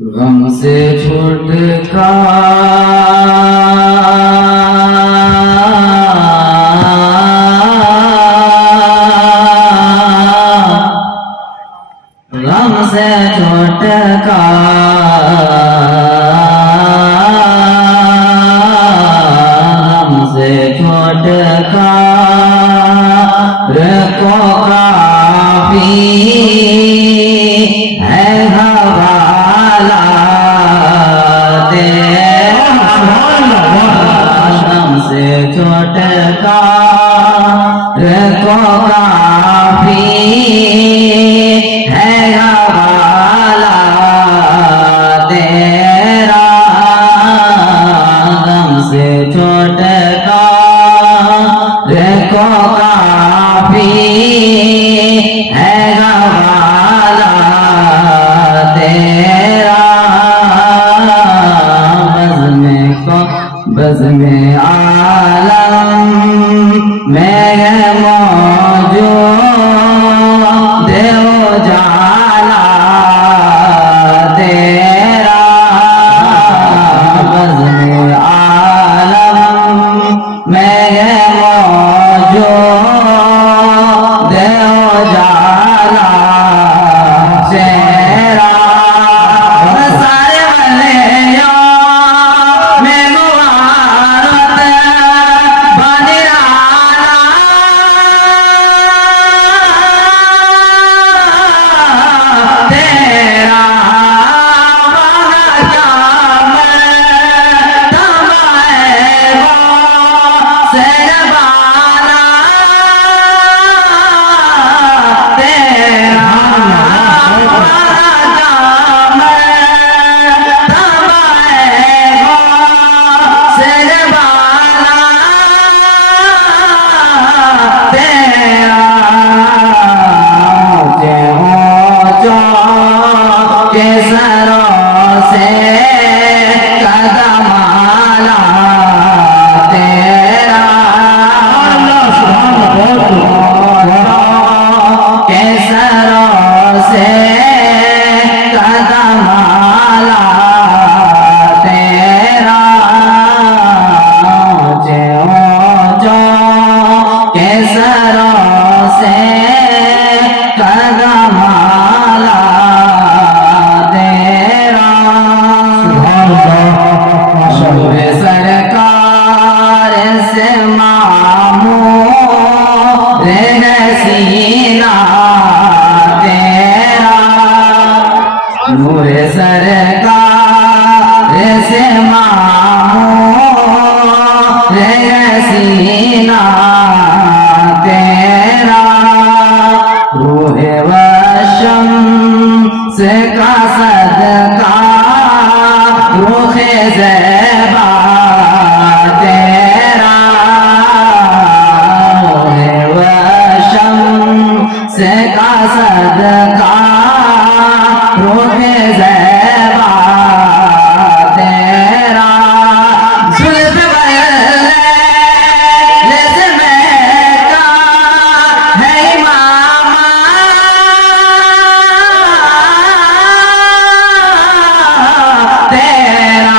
غم سے چھٹکارا غم سے چھٹکار کو کافی ہے حوالہ غم سے چھٹکار کو کافی ہے حوالہ تیرا غم سے چھٹکار کو کافی ہے حوالہ تیرا بزم عالم میں موجود اجالا تیرا بزم عالم میں موجود اجالا تیرا نور سرکار سے مامور سینہ تیرا روح و شمس کا صدقہ روح زیبا تیرا روح و شمس کا صدقہ روح زیبا تیرا زلف لزم کا ہے امام تیرا